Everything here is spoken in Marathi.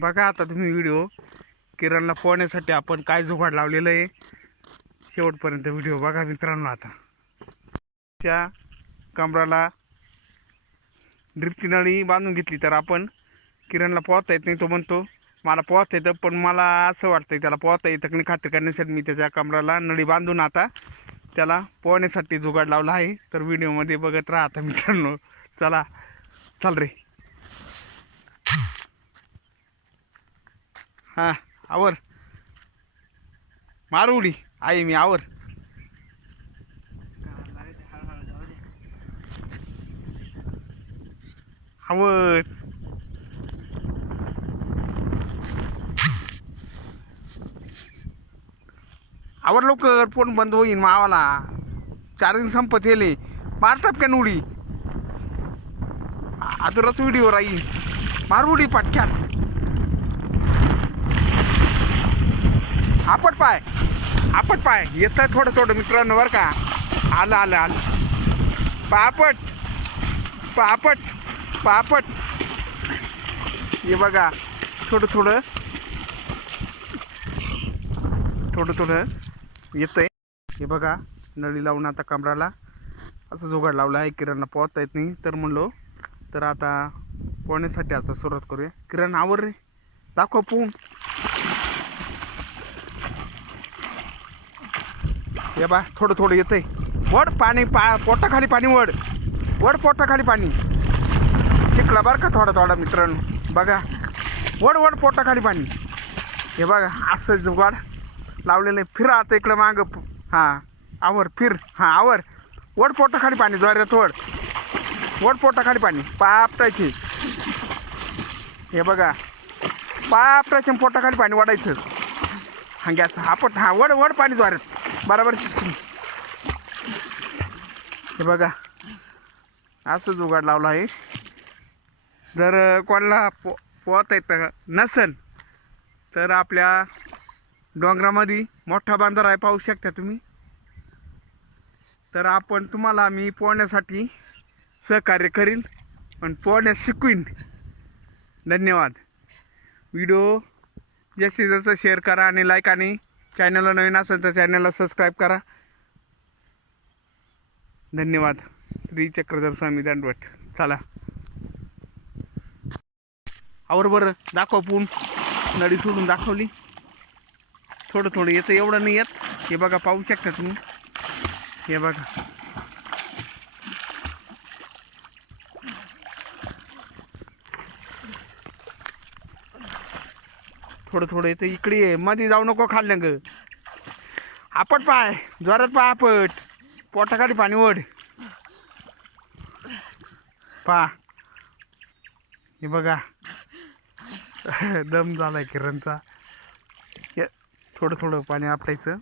बघा आता तुम्ही व्हिडिओ किरणला पोहण्यासाठी आपण काय जुगाड लावलेलं आहे शेवटपर्यंत व्हिडिओ बघा मित्रांनो। आता त्या कमराला ड्रिपची नळी बांधून घेतली तर आपण किरणला पोहता येत नाही, तो म्हणतो मला पोहता येतं, पण मला असं वाटतंय त्याला पोहता येतं की खात्री करण्यासाठी मी त्याच्या कमराला नळी बांधून आता त्याला पोहण्यासाठी जुगाड लावला आहे। तर व्हिडिओमध्ये बघत राहा आता मित्रांनो। चला चल रे, हां आवर, मार उडी आई मी आवर। आवर आवर लवकर, फोन बंद होईन मावाला, चार्जिंग संपत येले। मार टपक्यान उडी, अजूनच व्हिडिओ राहील, मार उडी पटक्यान। आपट पाय येत थोडं थोडं मित्रांनो बरं का। आलं आलं आलं, पापट पापट पापट, हे बघा थोडं थोडं येतंय। हे बघा नळी लावून आता कमराला असं जुगाड लावला आहे। किरणला पोहता येत नाही तर म्हणलो तर आता पोहण्यासाठी आता सुरुवात करूया। किरण आवर रे, दाखव पोहून। हे बा थोडं थोडं येतंय, वड पाणी पोटाखाली पाणी, वड पोटाखाली पाणी शिकला बरं का थोडा थोडा मित्रांनो। बघा वड पोटाखाली पाणी, हे बघा असं जुगाड लावलेलं आहे। फिरा आता इकडं माग, हां आवर फिर, हां आवर, वड पोटाखाली पाणी जोरात, वड पोटाखाली पाणी, पापटायचे। हे बघा पापटायचे, पोटाखाली पाणी वडायचं, हां घ्यायचं आपट, हां वड पाणी जोरात बरोबर शिकून। हे बघा असं जुगाड लावला आहे। जर कोणाला पोहता येत नसेल तर आपल्या डोंगरामध्ये मोठा बांधारा आहे, पाहू शकता तुम्ही। तर आपण तुम्हाला मी पोहण्यासाठी सहकार्य करीन, पण पोहण्यास शिकवीन। धन्यवाद। व्हिडिओ जास्तीत जास्त शेअर करा आणि लाईक, आणि चॅनलला नवीन असेल तर चॅनलला सबस्क्राईब करा। धन्यवाद। श्री चक्रधर स्वामी दंडवट। चला आवर बरं, दाखव पून, नळी सोडून दाखवली। थोडं थोडं येतं, एवढं नाही येत। हे बघा पाहू शकता तुम्ही, हे बघा थोडं थोडं येतं। इकडे ये, मध्ये जाऊ नको खाल्लं ग। आपट पाय जोरात, पाय आपट, पोटाखाली पाणी वड पा। हे बघा दम झालाय किरणचा। थोडं थोडं पाणी आपटायचं।